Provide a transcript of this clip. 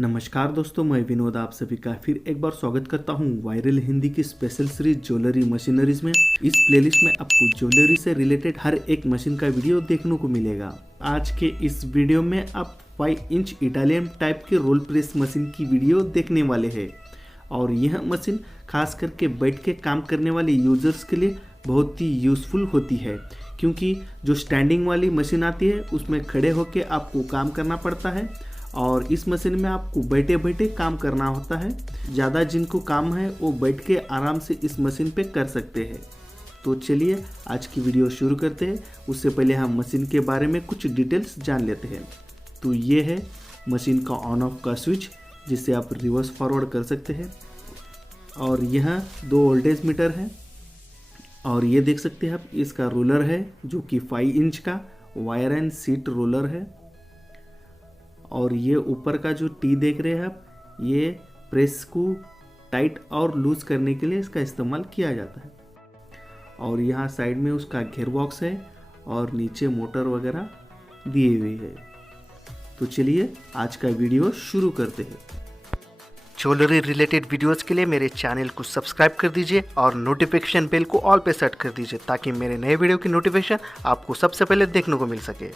नमस्कार दोस्तों, मैं विनोद आप सभी का फिर एक बार स्वागत करता हूं वायरल हिंदी की स्पेशल सीरीज ज्वेलरी मशीनरीज में। इस प्लेलिस्ट में आपको ज्वेलरी से रिलेटेड हर एक मशीन का वीडियो देखने को मिलेगा। आज के इस वीडियो में आप 5 इंच इटालियन टाइप के रोल प्रेस मशीन की वीडियो देखने वाले हैं और यह मशीन खास करके बैठ के काम करने वाले यूजर्स के लिए बहुत ही यूज़फुल होती है, क्योंकि जो स्टैंडिंग वाली मशीन आती है उसमें खड़े होकर आपको काम करना पड़ता है और इस मशीन में आपको बैठे बैठे काम करना होता है। ज़्यादा जिनको काम है वो बैठ के आराम से इस मशीन पे कर सकते हैं। तो चलिए आज की वीडियो शुरू करते हैं। उससे पहले हम मशीन के बारे में कुछ डिटेल्स जान लेते हैं। तो ये है मशीन का ऑन ऑफ का स्विच, जिससे आप रिवर्स फॉरवर्ड कर सकते हैं। और यह 2 वोल्टेज मीटर है और ये देख सकते हैं आप, इसका रोलर है जो कि 5 इंच का वायर एंड सीट रोलर है। और ये ऊपर का जो टी देख रहे हैं आप, ये प्रेस को टाइट और लूज करने के लिए इसका इस्तेमाल किया जाता है। और यहाँ साइड में उसका घेर बॉक्स है और नीचे मोटर वगैरह दिए हुए है। तो चलिए आज का वीडियो शुरू करते हैं। ज्वेलरी रिलेटेड वीडियोस के लिए मेरे चैनल को सब्सक्राइब कर दीजिए और नोटिफिकेशन बेल को ऑल पे सेट कर दीजिए, ताकि मेरे नए वीडियो की नोटिफिकेशन आपको सबसे पहले देखने को मिल सके।